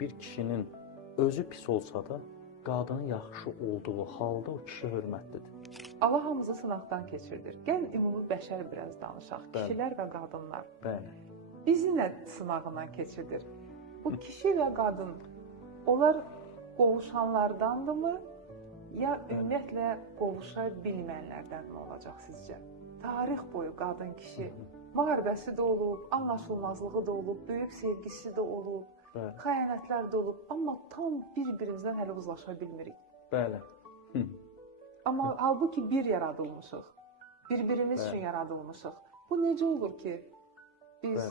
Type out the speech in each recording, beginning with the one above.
bir kişinin özü pis olsa da qadının yaxşı olduğu halda o kişi hörmətlidir. Allah hamımızı sınaqdan keçirdir. Gəlin ümumi bəşər biraz danışaq. Bəli. Kişilər və qadınlar. Bəli. Bizi nə sınağından keçirdir? Bu kişi və qadın, onlar qovuşanlardandırmı, ya ümumiyyətlə qovuşa bilməyənlərdənmi olacaq sizcə? Tarix boyu qadın kişi müharibəsi də olub, anlaşılmazlığı da olub, böyük sevgisi də olub, xəyanətlər də olub, amma tam bir-birimizdən hələ uzlaşa bilmirik. Bəli. Amma halbuki bir yaradılmışıq, bir-birimiz üçün yaradılmışıq. Bu necə olur ki, biz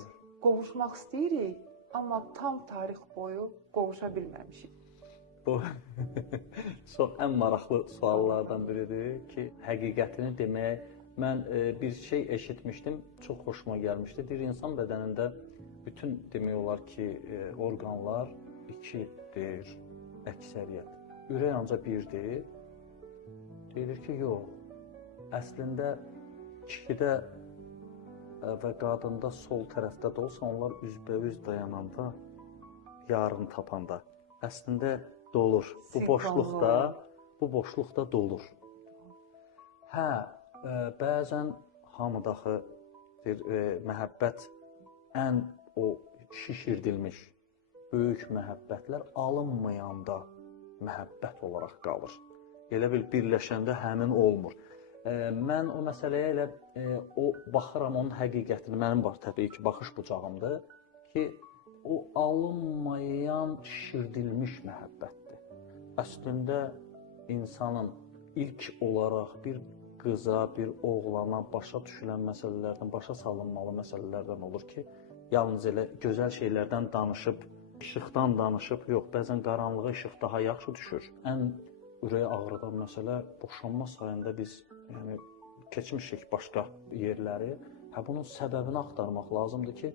qovuşmaq istəyirik, amma tam tarix boyu qovuşa bilməmişik? Bu çox ən maraqlı suallardan biridir ki, həqiqətini deməyə mən bir şey eşitmişdim, çox xoşuma gəlmişdi. Deyir, insan bədənində bütün demək olar ki, orqanlar ikidir, əksəriyyət. Ürək ancaq birdir. Deyilir ki, yox. Əslində kişidə və qadında sol tərəfdə də olsa, onlar üzbəüz dayananda, yarını tapanda əslində dolur. Bu boşluqda dolur. Hə, bəzən hamıdaxı məhəbbət ən o şişirdilmiş böyük məhəbbətlər alınmayanda məhəbbət olaraq qalır. Elə bil birləşəndə həmin olmur. Mən o məsələyə elə o baxıram onun həqiqətini. Mənim var təbii ki, baxış bucağımdır ki, o alınmayan şişirdilmiş məhəbbətdir. Əslində insanın ilk olaraq bir qıza, bir oğlana başa düşülən məsələlərdən, başa salınmalı məsələlərdən olur ki, yalnız elə gözəl şeylərdən danışıb, işıqdan danışıb, yox, bəzən qaranlığa işıq daha yaxşı düşür. Ən ürəyi ağrıdan məsələ boşanma sayında biz keçmişik başqa yerləri. Bunun səbəbini axtarmaq lazımdır ki,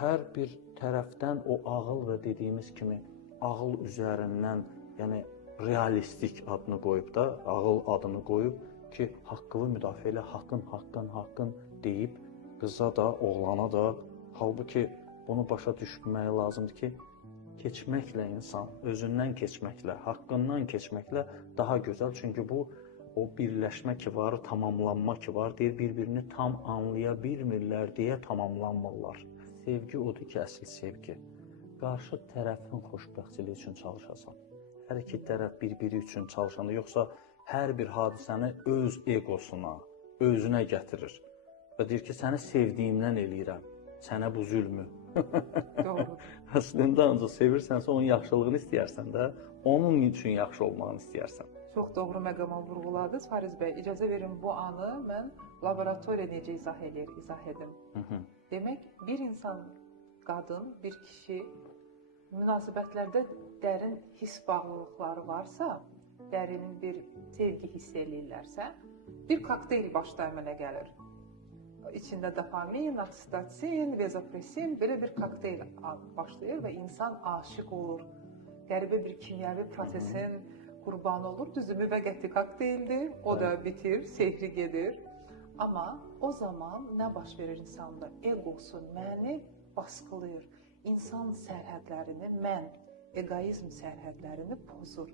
hər bir tərəfdən o ağıl və dediyimiz kimi ağıl üzərindən, yəni realistik adını qoyub da, ağıl adını qoyub ki, haqqını müdafiə elə, haqqın deyib qıza da, oğlana da, halbuki bunu başa düşməyə lazımdır ki, keçməklə insan, özündən keçməklə, haqqından keçməklə daha gözəl. Çünki bu, o birləşmə ki var, tamamlanma ki var, deyir, bir-birini tam anlaya bilmirlər deyə tamamlanmırlar. Sevgi odur ki, əsl sevgi. Qarşı tərəfin xoşbəxtçiliyi üçün çalışasan. Hər iki tərəf bir-biri üçün çalışanda, yoxsa hər bir hadisəni öz egosuna, özünə gətirir. Və deyir ki, səni sevdiyimdən eləyirəm, sənə bu zülmü. Doğru. Əslində ancaq sevirsənsə onun yaxşılığını istəyərsən də, onun üçün yaxşı olmağını istəyərsən. Çox doğru məqama vurğuladınız. Fariz bəy, icazə verin bu anı mən laboratoriya necə izah edim. Demək, bir insan, qadın, bir kişi münasibətlərdə dərin hiss bağlılıqları varsa, dərin bir sevgi hiss eləyirlərsə, bir kokteyl başda əmələ gəlir. İçində dopamin, oksitosin, vazopresin, belə bir kokteyl başlayır və insan aşiq olur. Qəribə bir kimyəvi prosesin qurbanı olur. Düzdür, müvəqqəti kokteyldir, o da bitir, sehri gedir. Amma o zaman nə baş verir insanda? Egosu məni baskılayır. İnsan sərhədlərini, mən, egoizm sərhədlərini pozur.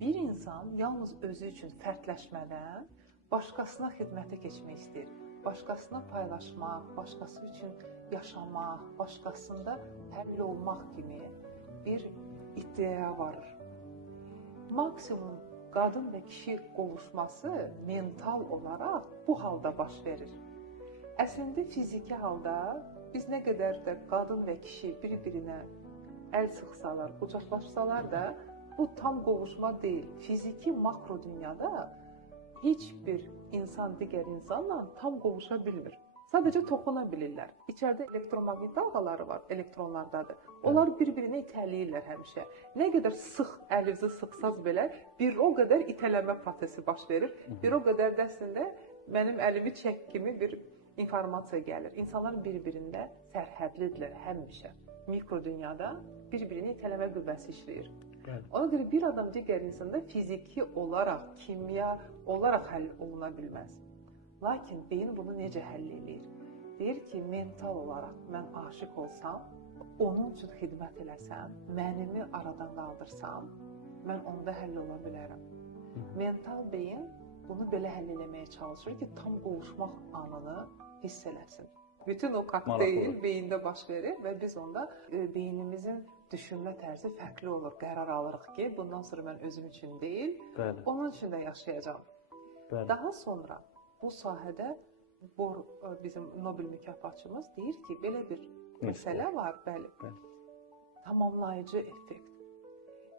Bir insan yalnız özü üçün fərdləşmədən başqasına xidmətə keçmək istəyir. Başqasına paylaşmaq, başqası üçün yaşamaq, başqasında həll olmaq kimi bir iddiaya varır. Maksimum qadın və kişi qovuşması mental olaraq bu halda baş verir. Əslində fiziki halda biz nə qədər də qadın və kişi bir-birinə əl sıxsalar, qucaqlaşsalar da bu tam qovuşma deyil. Fiziki makro dünyada heç bir insan digər insanla tam qovuşa bilmir. Sadəcə toxuna bilirlər. İçəridə elektromaqnit dalğaları var, elektronlardadır. Onlar bir-birini itələyirlər həmişə. Nə qədər sıx əlinizi sıxsaz belə, bir o qədər itələmə prosesi baş verir. Bir o qədər də əslində mənim əlimi çək kimi bir informasiya gəlir. İnsanlar bir-birində sərhədlidirlər həmişə. Mikro dünyada bir-birini itələmə qüvvəsi işləyir. Ona görə bir adam digər insanda fiziki olaraq, kimya olaraq həll oluna bilməz. Lakin beyin bunu necə həll edir? deyir ki, mental olaraq mən aşiq olsam, onun üçün xidmət eləsəm, mənimi aradan qaldırsam, mən onda həll ola bilərəm. Mental beyin bunu belə həll eləməyə çalışır ki, tam qovuşmaq anını hiss eləsin. Bütün o kokteyl beyində baş verir və biz onda beynimizin düşünmə tərzi fərqli olur. Qərar alırıq ki, bundan sonra mən özüm üçün deyil, onun üçün də yaşayacağam. Daha sonra bu sahədə bizim Nobel mükafatçımız deyir ki, belə bir məsələ var, bəli. Tamamlayıcı effekt.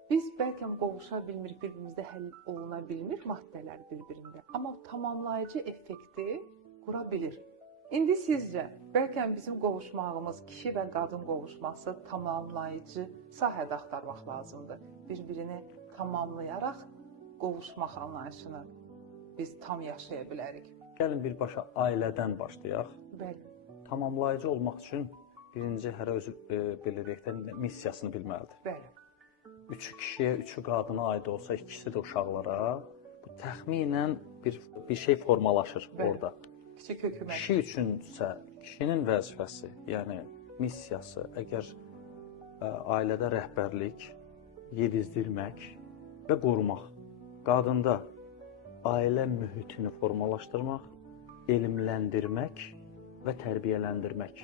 Biz bəlkə qovuşa bilmirik, bir-birimizdə həll oluna bilmir maddələr bir-birində. Amma tamamlayıcı effekti qura bilir. İndi sizcə, bəlkə bizim qovuşmağımız, kişi və qadın qovuşması tamamlayıcı sahədə axtarmaq lazımdır. Bir-birini tamamlayaraq qovuşmaq anlayışını biz tam yaşaya bilərik. Gəlin birbaşa ailədən başlayaq. Bəli. Tamamlayıcı olmaq üçün birinci hərə özü belə deyək də missiyasını bilməlidir. Bəli. 3 kişiyə, 3 qadına aid olsa, ikisi də uşaqlara, bu təxminən bir şey formalaşır orada. Kiçik hökumət. Kişi üçünsə, kişinin vəzifəsi, yəni missiyası, əgər ailədə rəhbərlik, yedizdirmək və qorumaq, qadında ailə mühitini formalaşdırmaq, elmləndirmək və tərbiyələndirmək.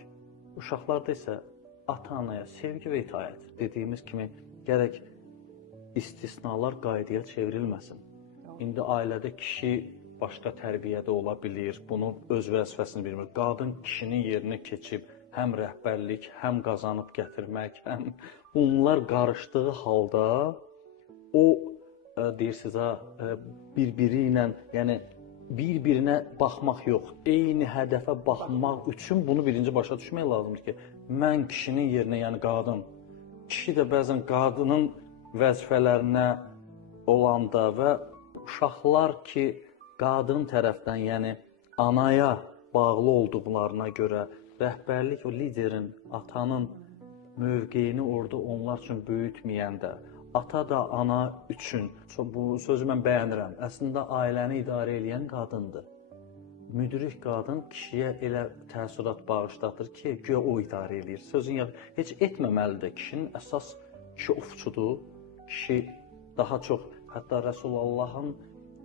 Uşaqlarda isə ata-anaya sevgi və itaət dediyimiz kimi gərək istisnalar qaydaya çevrilməsin. İndi ailədə kişi başqa tərbiyədə ola bilir, bunu öz vəzifəsini bilmir. Qadın kişinin yerinə keçib həm rəhbərlik, həm qazanıb gətirmək, həm bunlar qarışdığı halda o deyirsiniz bir-biri ilə, yəni bir-birinə baxmaq yox, eyni hədəfə baxmaq üçün bunu birinci başa düşmək lazımdır ki, mən kişinin yerinə, yəni qadın, kişi də bəzən qadının vəzifələrinə olanda və uşaqlar ki, qadın tərəfdən, yəni anaya bağlı olduqlarına görə rəhbərlik, o liderin, atanın mövqeyini orada onlar üçün böyütməyəndə, ata da ana üçün, bu sözü mən bəyənirəm, əslində ailəni idarə edən qadındır. Müdrik qadın kişiyə elə təəssürat bağışlatır ki, güya o idarə edir. Sözün heç etməməlidir. Kişinin əsas kişi ovçudur. Kişi daha çox, hətta Rəsulullahın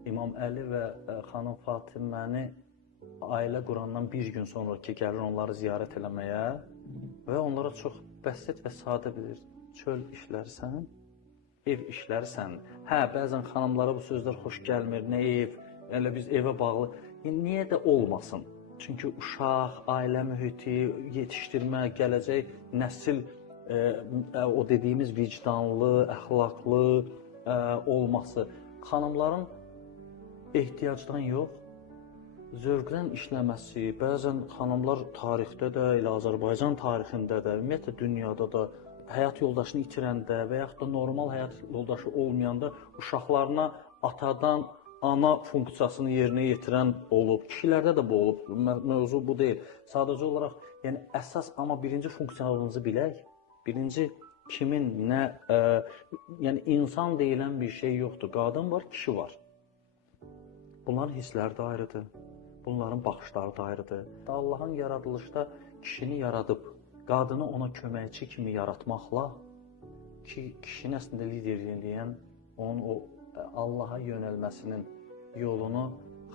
İmam Əli və xanım Fatiməni ailə qurandan bir gün sonra ki, gəlir onları ziyarət eləməyə və onlara çox bəsit və sadə bilir. Çöl işlərsən, ev işlərsən. Hə, bəzən xanımlara bu sözlər xoş gəlmir, nə ev, elə biz evə bağlı. Niyə də olmasın? Çünki uşaq, ailə mühiti, yetişdirmə, gələcək nəsil o dediyimiz vicdanlı, əxlaqlı olması. Xanımların ehtiyacdan yox, zövqdən işləməsi, bəzən xanımlar tarixdə də, elə Azərbaycan tarixində də, ümumiyyətlə dünyada da həyat yoldaşını itirəndə və yaxud da normal həyat yoldaşı olmayanda uşaqlarına atadan ana funksiyasını yerinə yetirən olub. Kişilərdə də bu olub. Mövzu bu deyil. Sadəcə olaraq, yəni əsas, amma birinci funksiyalınızı bilək. Birinci kimin nə, yəni insan deyilən bir şey yoxdur. Qadın var, kişi var. Bunların hissləri də ayrıdır. Bunların baxışları da ayrıdır. Allahın yaradılışda kişini yaradıb, qadını ona köməkçi kimi yaratmaqla ki, kişinin əslində liderliyin deyən, onun o Allaha yönəlməsinin yolunu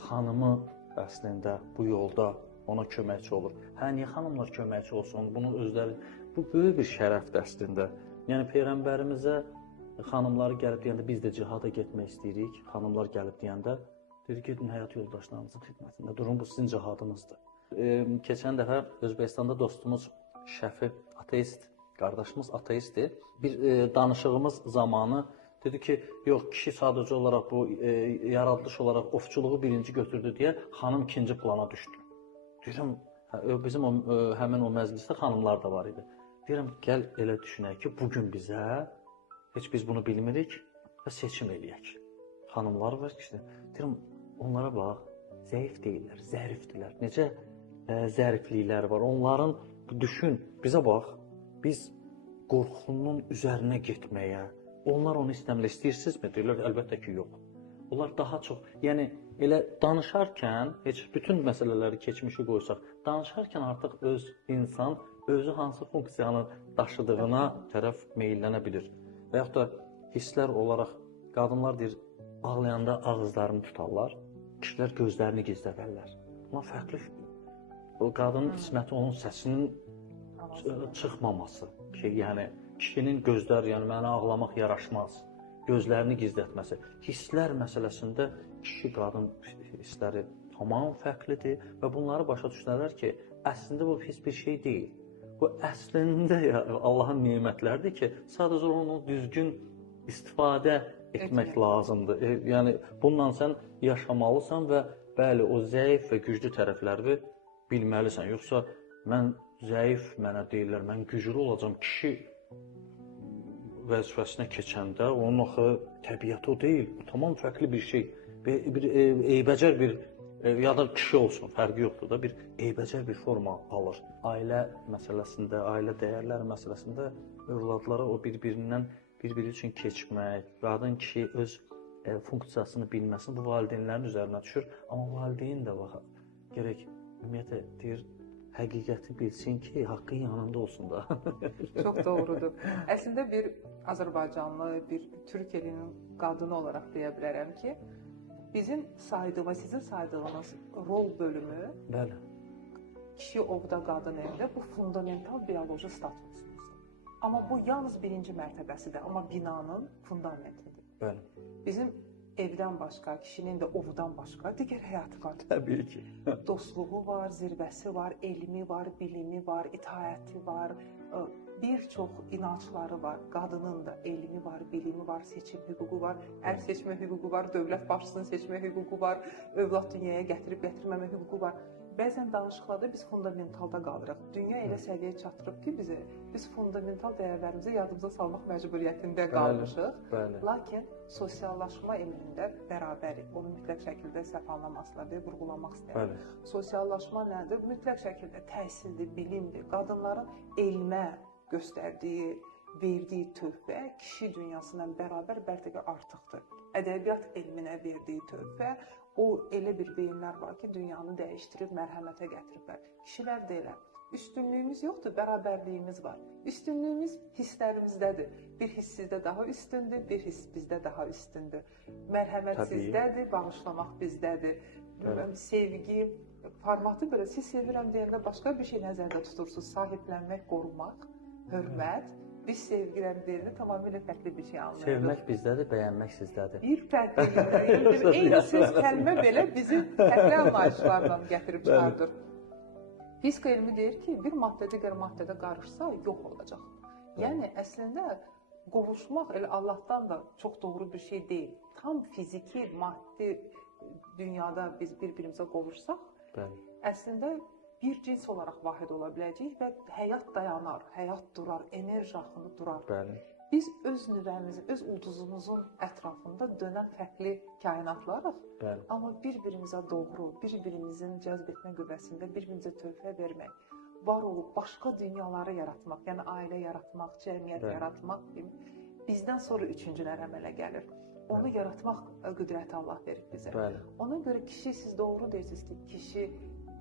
xanımı əslində bu yolda ona köməkçi olur. Hə, niyə xanımlar köməkçi olsun? Bunun özləri, bu böyük bir şərəfdir əslində. Yəni Peyğəmbərimizə xanımları gəlib deyəndə biz də cihada getmək istəyirik. Xanımlar gəlib deyəndə dedi, gedin həyat yoldaşlarınızın xidmətində durun, bu sizin cihadınızdır. Keçən dəfə Özbəkistanda dostumuz Şəfi ateist, qardaşımız ateistdir. Bir danışığımız zamanı dedi ki, yox, kişi sadəcə olaraq bu yaradılış olaraq ovçuluğu birinci götürdü deyə xanım ikinci plana düşdü. Deyirəm, bizim həmin o məclisdə xanımlar da var idi. Deyirəm, gəl elə düşünək ki, bugün bizə, heç biz bunu bilmirik və seçim eləyək. Xanımlar var ki, deyirəm, onlara bax, zəif deyirlər, zərifdirlər. Necə zəriflikləri var, onların, düşün, bizə bax, biz qorxunun üzərinə getməyə, onlar onu istəmirlər, istəyirsinizmi? Deyirlər, əlbəttə ki, yox. Onlar daha çox, yəni elə danışarkən, heç bütün məsələləri keçmişi qoysaq, danışarkən artıq öz insan özü hansı funksiyanı daşıdığına tərəf meyllənə bilir. Və yaxud da hisslər olaraq qadınlar deyir, ağlayanda ağızlarını tutarlar, kişilər gözlərini gizlədərlər. Amma fərqli o qadının qisməti onun səsinin çıxmaması ki, yəni kişinin gözləri, yəni mənə ağlamaq yaraşmaz, gözlərini gizlətməsi. Hisslər məsələsində kişi-qadın hissləri tamam fərqlidir və bunları başa düşürlər ki, əslində bu pis bir şey deyil. Bu əslində Allahın nemətləridir ki, sadəcə onu düzgün istifadə etmək lazımdır. Yəni bununla sən yaşamalısan və bəli, o zəif və güclü tərəfləri bilməlisən. Yoxsa mən zəif, mənə deyirlər, mən güclü olacağam. Kişi vəzifəsinə keçəndə onun axı təbiəti o deyil. Bu tamam fərqli bir şey. Bir eybəcər bir ya da kişi olsun, fərqi yoxdur da, bir eybəcər bir forma alır. Ailə məsələsində, ailə dəyərləri məsələsində övladlara o bir-birindən bir-biri üçün keçmək, qadın kişi öz funksiyasını bilməsin, bu valideynlərin üzərinə düşür. Amma valideyn də bax, gərək ümumiyyətlə deyir, həqiqəti bilsin ki, haqqın yanında olsun da. Çox doğrudur. Əslində bir Azərbaycanlı, bir Türk elinin qadını olaraq deyə bilərəm ki, bizim saydığımız, sizin saydığınız rol bölümü, bəli, kişi ovda, qadın evdə, bu fundamental bioloji statusumuzdur. Amma bu yalnız birinci mərtəbəsidir, amma binanın fundamentidir. Bəli. Bizim evdən başqa, kişinin də ovdan başqa digər həyatı var. Təbii ki. Dostluğu var, zirvəsi var, elmi var, bilimi var, itaəti var, bir çox inancları var. Qadının da elmi var, bilimi var, seçim hüququ var, ər seçmə hüququ var, dövlət başçısını seçmə hüququ var, övlad dünyaya gətirib gətirməmə hüququ var. Bəzən danışıqlarda biz fundamentalda qalırıq. Dünya elə səviyyəyə çatdırıb ki, biz fundamental dəyərlərimizi yadımıza salmaq məcburiyyətində qalmışıq. Bəli. Lakin sosiallaşma elmində bərabərik. Onu mütləq şəkildə səhv anlamasınlar deyə vurğulamaq istəyirəm. Sosiallaşma nədir? Mütləq şəkildə təhsildir, bilimdir. Qadınların elmə göstərdiyi, verdiyi töhfə kişi dünyasına bərabər bəlkə də artıqdır. Ədəbiyyat elminə verdiyi töhfə, o elə bir beyinlər var ki, dünyanı dəyişdirib, mərhəmətə gətiriblər. Kişilər də elə. Üstünlüyümüz yoxdur, bərabərliyimiz var. Üstünlüyümüz hisslərimizdədir. Bir hiss sizdə daha üstündür, bir hiss bizdə daha üstündür. Mərhəmət sizdədir, bağışlamaq bizdədir. Sevgi, formatı belə, siz sevirəm deyəndə başqa bir şey nəzərdə tutursunuz. Sahiblənmək, qorumaq, hörmət. Biz sevgiləm deyəndə tamamilə fərqli bir şey anlayırıq. Sevmək bizdədir, bəyənmək sizdədir. Bir fərqlidir. Eyni söz, kəlmə belə bizi fərqli anlayışlarla gətirib çıxardır. Fizika elmi deyir ki, bir maddə digər maddədə qarışsa yox olacaq. Yəni, əslində, qovuşmaq elə Allahdan da çox doğru bir şey deyil. Tam fiziki, maddi dünyada biz bir-birimizə qovuşsaq, əslində bir cins olaraq vahid ola biləcəyik və həyat dayanar, həyat durar, enerji axını durar. Bəli. Biz öz nüvəmizin, öz ulduzumuzun ətrafında dönən fərqli kainatlarıq. Bəli. Amma bir-birimizə doğru, bir-birimizin cəzb etmə qüvvəsində bir-birimizə töhfə vermək, var olub başqa dünyaları yaratmaq, yəni ailə yaratmaq, cəmiyyət yaratmaq bizdən sonra üçüncülər əmələ gəlir. Onu yaratmaq qüdrəti Allah verib bizə. Bəli. Ona görə kişi, siz doğru deyirsiniz ki, kişi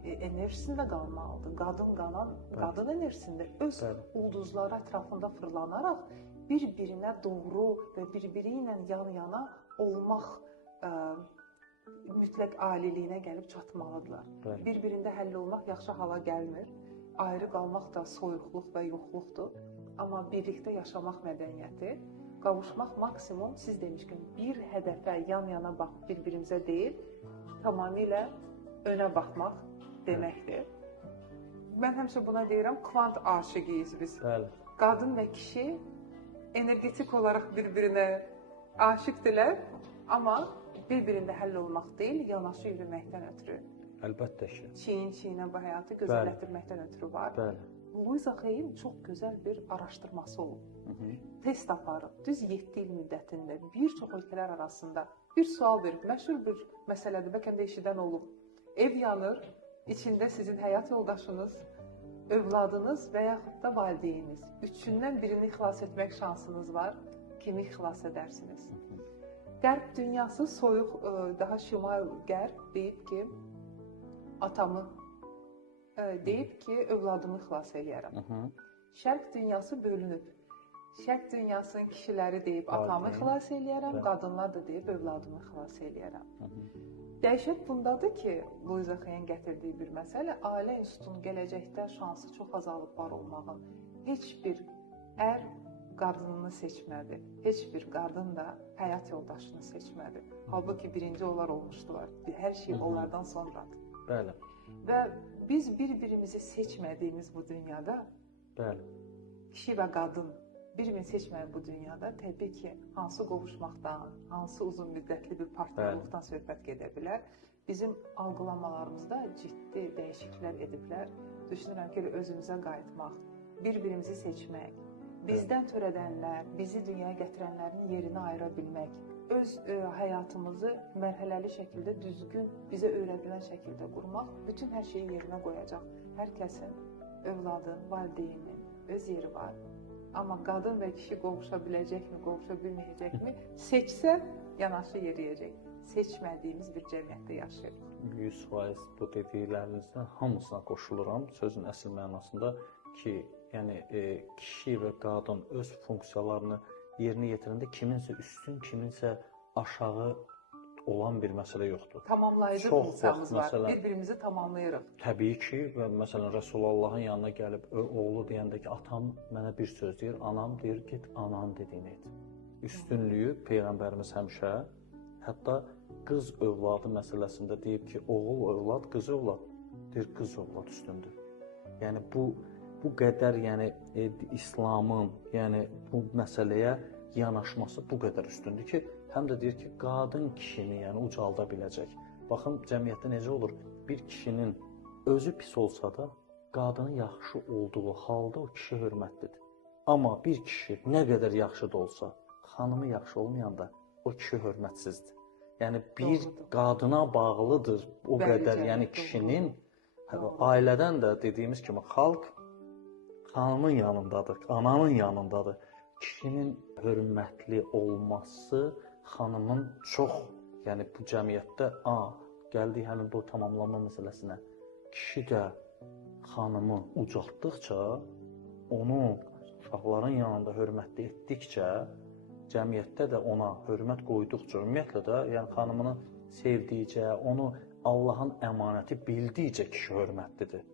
enerjisində qalmalıdır. Qadın enerjisində öz ulduzları ətrafında fırlanaraq bir-birinə doğru və bir-biri ilə yan-yana olmaq mütləq aliliyinə gəlib çatmalıdırlar. Bir-birində həll olmaq yaxşı hala gəlmir. Ayrı qalmaq da soyuqluq və yoxluqdur. Amma birlikdə yaşamaq mədəniyyəti, qavuşmaq maksimum, siz demişkin, bir hədəfə yan-yana baxıb bir-birimizə deyil, tamamilə önə baxmaq deməkdir. Mən həmişə buna deyirəm, kvant aşiqiyiz biz. Qadın və kişi energetik olaraq bir-birinə aşiqdirlər, amma bir-birində həll olmaq deyil, yanaşı yürüməkdən ötürü. Əlbəttə ki. Çiyin-çiyinə bu həyatı gözəlləşdirməkdən ötürü var. Louisa Hay'in çox gözəl bir araşdırması olub. Test aparıb, düz 7 il müddətində bir çox ölkələr arasında bir sual verib, məşhur bir məsələdir, bəlkə də eşidən olub. Ev yanır, içində sizin həyat yoldaşınız, övladınız və yaxud da valideyniniz. Üçündən birini xilas etmək şansınız var. Kimi xilas edərsiniz? Qərb dünyası soyuq, daha şimal-qərb deyib ki, atamı deyib ki, övladımı xilas eləyərəm. Şərq dünyası bölünüb. Şərq dünyasının kişiləri deyib, atamı xilas eləyərəm, qadınlar da deyib, övladımı xilas eləyərəm. Dəhşət bundadır ki, Luiza Xeyin gətirdiyi bir məsələ, ailə institutunun gələcəkdə şansı çox azalıb var olmağın. Heç bir ər qadınını seçmədi. Heç bir qadın da həyat yoldaşını seçmədi. Halbuki birinci onlar olmuşdular. Hər şey onlardan sonradır. Bəli. Və biz bir-birimizi seçmədiyimiz bu dünyada, kişi və qadın bir-birini seçməyən bu dünyada təbii ki, hansı qovuşmaqdan, hansı uzun müddətli bir partnerlikdən söhbət gedə bilər. Bizim algılamalarımızda ciddi dəyişikliklər ediblər. Düşünürəm ki, özümüzə qayıtmaq, bir-birimizi seçmək, bizdən törədənlər, bizi dünyaya gətirənlərin yerini ayıra bilmək, öz həyatımızı mərhələli şəkildə düzgün, bizə öyrədilən şəkildə qurmaq, bütün hər şeyi yerinə qoyacaq. Hər kəsin, övladın, valideynin öz yeri var. Amma qadın və kişi qovuşa biləcəkmi, qovuşa bilməyəcəkmi? Seçsə, yanaşı yeriyəcək. Seçmədiyimiz bir cəmiyyətdə yaşayırıq. 100% bu dediklərinizdən hamısına qoşuluram. Sözün əsl mənasında ki, yəni kişi və qadın öz funksiyalarını yerinə yetirəndə kiminsə üstün, kiminsə aşağı olan bir məsələ yoxdur. Tamamlayıcı funksiyamız var. Bir-birimizi tamamlayırıq. Təbii ki, və məsələn Rəsulullahın yanına gəlib oğlu deyəndə ki, atam mənə bir söz deyir, anam deyir, get ananın dediyini et. Üstünlüyü Peyğəmbərimiz həmişə, hətta qız övladı məsələsində deyib ki, oğul övlad, qız övlad, deyir qız övlad üstündür. Yəni bu qədər, yəni İslamın, yəni bu məsələyə yanaşması bu qədər üstündür ki, həm də deyir ki, qadın kişini yəni ucalda biləcək. Baxın, cəmiyyətdə necə olur? Bir kişinin özü pis olsa da, qadını yaxşı olduğu halda o kişi hörmətlidir. Amma bir kişi nə qədər yaxşı da olsa, xanımı yaxşı olmayanda o kişi hörmətsizdir. Yəni bir qadına bağlıdır o qədər, yəni kişinin, ailədən də dediyimiz kimi xalq xanımın yanındadır, ananın yanındadır. Kişinin hörmətli olması xanımın çox, yəni bu cəmiyyətdə, gəldik həmin bu tamamlanma məsələsinə. Kişi də xanımı ucaltdıqca, onu uşaqların yanında hörmətli etdikcə, cəmiyyətdə də ona hörmət qoyduqca, ümumiyyətlə də, yəni xanımını sevdikcə, onu Allahın əmanəti bildikcə kişi hörmətlidir.